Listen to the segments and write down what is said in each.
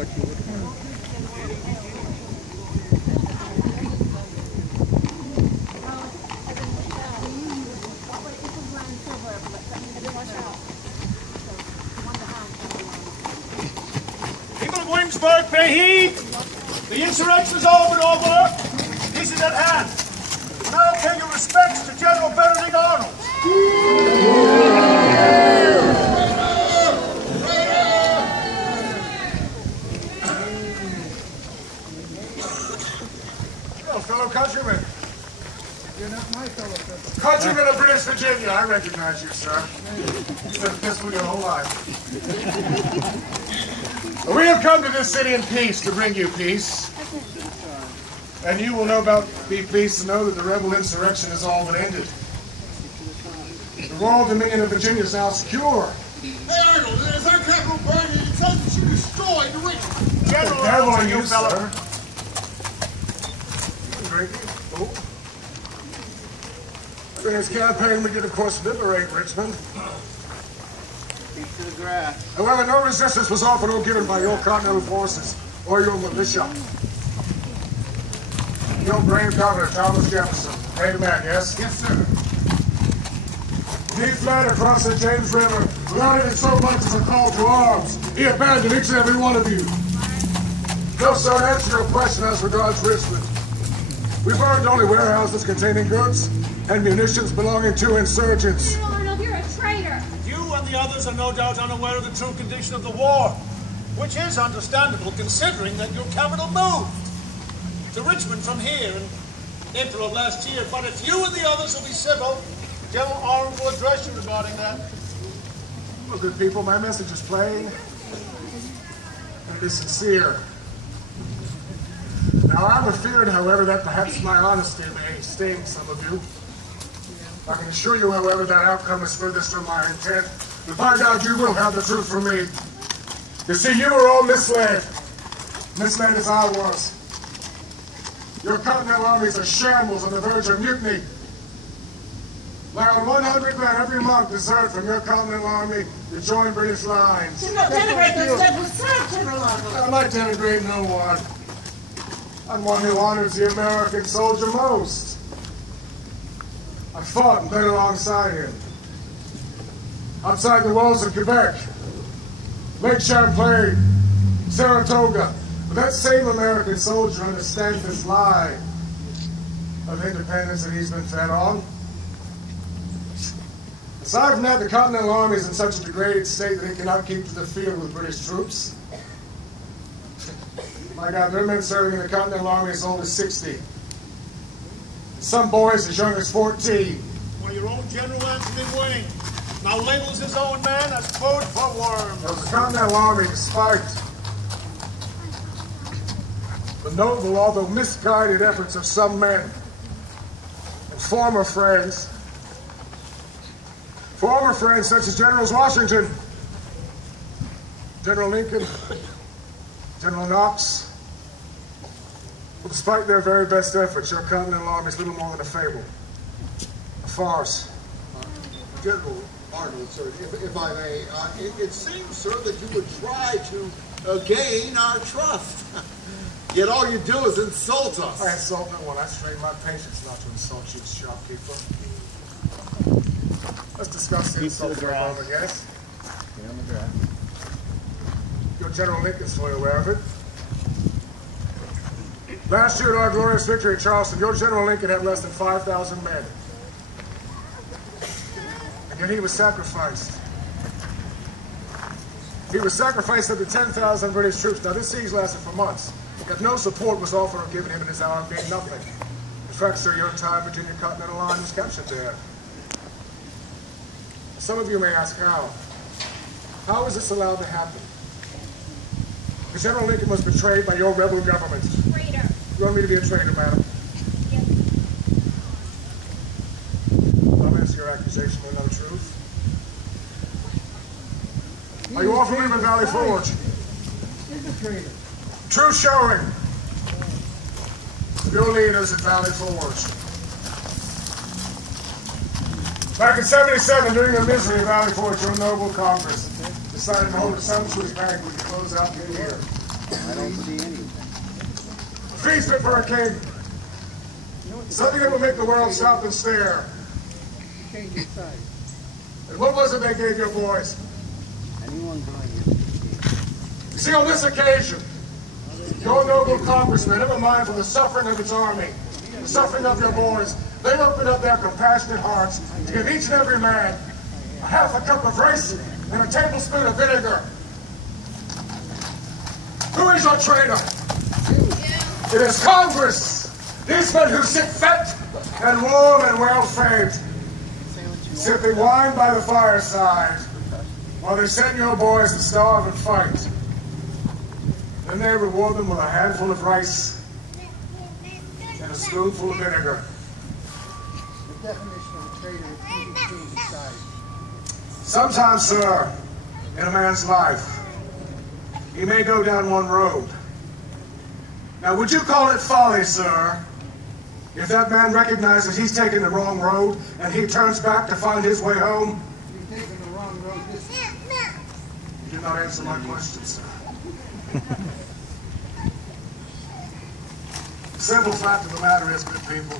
People of Williamsburg, pay heed. The insurrection is all but over. Peace is at hand. Now pay your respects to General Benedict Arnold. Well, fellow countrymen. You're not my fellow countrymen. Countrymen of British Virginia, I recognize you, sir. You've been peaceful your whole life. We have come to this city in peace to bring you peace. And you will be pleased to know that the rebel insurrection is all but ended. The royal dominion of Virginia is now secure. Hey Arnold, as our capital burned, it says that you destroyed the Richmond. General, devil on you, fella. Drinking? Oh. In his campaign, we did, of course, liberate Richmond. To the grass. However, no resistance was offered or given by your Continental forces or your militia. Your brave governor, Thomas Jefferson, paid a man, yes? Yes, sir. He fled across the James River without even so much as a call to arms. He abandoned each and every one of you. No, sir, to answer your question as regards Richmond. We burned only warehouses containing goods and munitions belonging to insurgents. Arnold, you're a traitor. You and the others are no doubt unaware of the true condition of the war, which is understandable considering that your capital moved to Richmond from here in April of last year. But if you and the others will be civil, General Arnold will address you regarding that. Well, good people, my message is plain and it is sincere. Now, I'm afeared, however, that perhaps my honesty may sting some of you. I can assure you, however, that outcome is furthest from my intent. To find out, you will have the truth from me. You see, you were all misled. Misled as I was. Your Continental Army is a shambles on the verge of mutiny. Around 100 men every month desert from your Continental Army to join British lines. Do not denigrate those noble sons, General Arnold. I'm not denigrating no one. I'm one who honors the American soldier most. I fought and bled alongside him. Outside the walls of Quebec, Lake Champlain, Saratoga. But that same American soldier understands this lie of independence that he's been fed on. Aside from that, the Continental Army is in such a degraded state that it cannot keep to the field with British troops. My God, there are men serving in the Continental Army as old as 60. Some boys as young as 14. Well, your own general has been winning. Now labels his own man as food for worms. Now, the Continental Army, despite the noble, although misguided efforts of some men and former friends such as Generals Washington, General Lincoln, General Knox, well, despite their very best efforts, your Continental Army is little more than a fable, a farce. General Arnold, sir, if I may, it seems, sir, that you would try to gain our trust. Yet all you do is insult us. I insult no one. I strain my patience not to insult you, shopkeeper. Let's discuss the insult for a moment, yes? Stay on the grass. Your General Lincoln's fully aware of it. Last year at our glorious victory at Charleston, your General Lincoln had less than 5,000 men. And yet he was sacrificed. He was sacrificed under 10,000 British troops. Now this siege lasted for months. Yet no support was offered or given him, and his army gained nothing. In fact, sir, your entire Virginia Continental Line was captured there. Some of you may ask how. How is this allowed to happen? Because General Lincoln was betrayed by your rebel government. Traitor. You want me to be a traitor, madam? Yes. I'll answer your accusation with no truth. Are you all familiar with Valley Forge? He's a traitor. True showing. Your leaders at Valley Forge. Back in '77, during the misery of Valley Forge, your noble Congress decided to hold a sumptuous banquet to close out the year. I don't see anything. Feast fit for a king. Something that will make the world stop and stare. Change your side. And what was it they gave your boys? Anyone behind you. You see, on this occasion, your noble congressmen, never mind for the suffering of its army, the suffering of your boys, they opened up their compassionate hearts to give each and every man a half a cup of rice and a tablespoon of vinegar. Who is your traitor? It is Congress. These men who sit fat and warm and well-fed, sipping wine by the fireside, while they send your boys to starve and fight. Then they reward them with a handful of rice and a spoonful of vinegar. The definition of a traitor is easy to change your side. Sometimes, sir, in a man's life, he may go down one road. Now, would you call it folly, sir, if that man recognizes he's taking the wrong road and he turns back to find his way home? You're taking the wrong road this time. You did not answer my question, sir. The simple fact of the matter is, good people,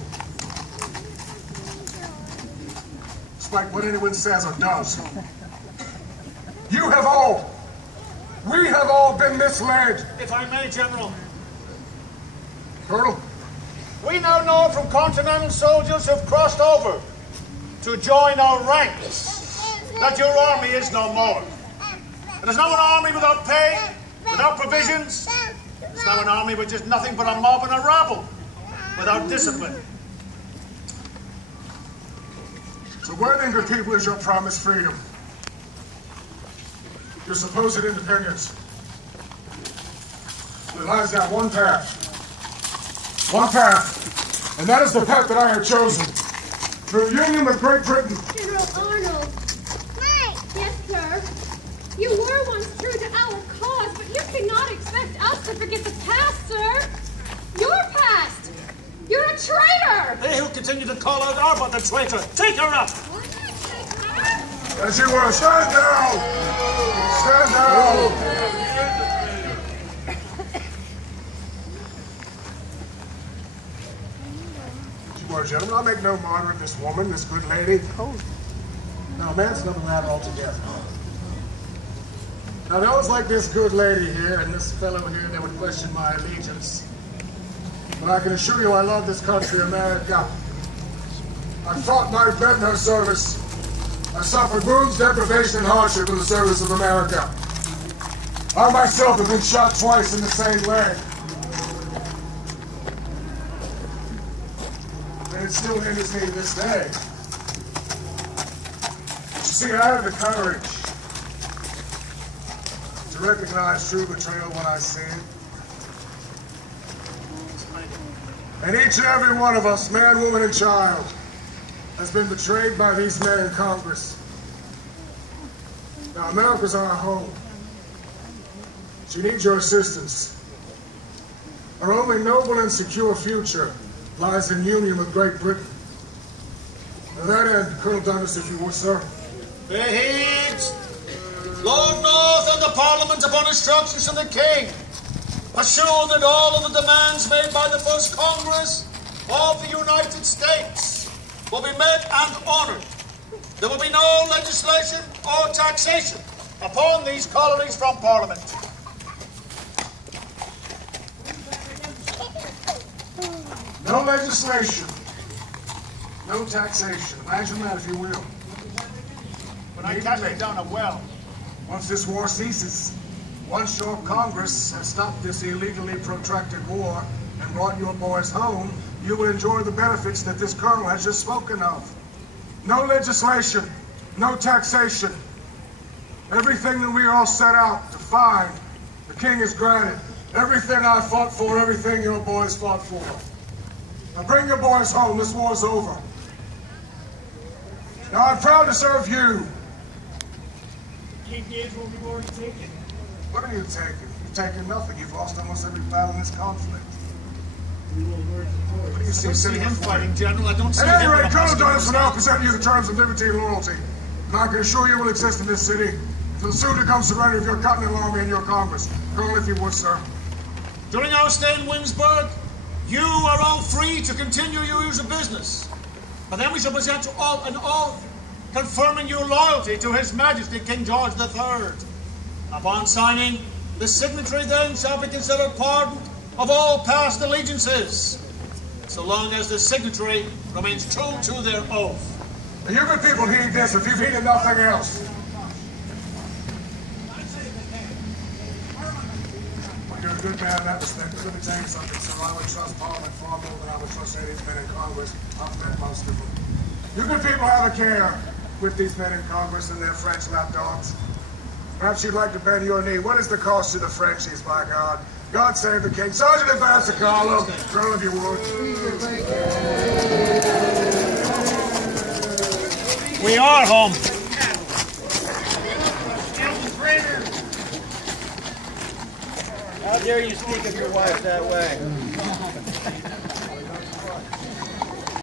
despite what anyone says or does, we have all been misled. If I may, General. Colonel? We now know from Continental soldiers who've crossed over to join our ranks that your army is no more. It is now an army without pay, without provisions. It's now an army which is nothing but a mob and a rabble, without discipline. So where then, good people, is your promised freedom? Your supposed independence? There lies down one path. One path, and that is the path that I have chosen. Through union with Great Britain. General Arnold. Yes, sir. You were once true to our cause, but you cannot expect us to forget the past, sir. Your past. You're a traitor. They who continue to call out our but the traitor. Take her up. As you were. Stand down. Stand down. Well, gentlemen, I'll make no martyr of this woman, this good lady. Now, man's none of that altogether. Now, those like this good lady here and this fellow here, they would question my allegiance. But I can assure you I love this country, America. I fought my bed in her service. I suffered wounds, deprivation, and hardship in the service of America. I myself have been shot twice in the same leg. And it still hinders me to this day. But you see, I have the courage to recognize true betrayal when I see it. And each and every one of us, man, woman, and child, has been betrayed by these men in Congress. Now, America's our home. She needs your assistance. Our only noble and secure future lies in union with Great Britain. To that end, Colonel Dundas, if you would, sir. Beheads, Lord North and the Parliament, upon instructions from the King, assure that all of the demands made by the first Congress of the United States will be met and honored. There will be no legislation or taxation upon these colonies from Parliament. No legislation, no taxation. Imagine that, if you will. When I can't lay down a well. Once this war ceases, once your Congress has stopped this illegally protracted war and brought your boys home, you will enjoy the benefits that this colonel has just spoken of. No legislation, no taxation. Everything that we all set out to find, the king has granted. Everything I fought for, everything your boys fought for. Now bring your boys home, this war's over. Now I'm proud to serve you. What are you taking? You're taking nothing. You've lost almost every battle in this conflict. What do you see sitting him before you? fighting, General. I don't see At any him. rate, Colonel Dundas will now present you the terms of liberty and loyalty. And I can assure you will exist in this city until the soon-to-come surrender of your Continental Army and your Congress. Colonel, if you would, sir. During our stay in Williamsburg, you are all free to continue your use of business. But then we shall present to all an oath confirming your loyalty to His Majesty King George III. Upon signing, the signatory then shall be considered pardoned of all past allegiances, so long as the signatory remains true to their oath. And you good people heed this if you've heeded nothing else. Well, you're a good man in that respect, but let me tell you something, sir. I would trust Parliament far more than I would trust any of these men in Congress. I've met most of them. You good people have a care with these men in Congress and their French lapdogs. Perhaps you'd like to bend your knee. What is the cost to the Frenchies, by God? God save the King. Sergeant advance the column. Colonel, if you would. We are home. How dare you speak of your wife that way?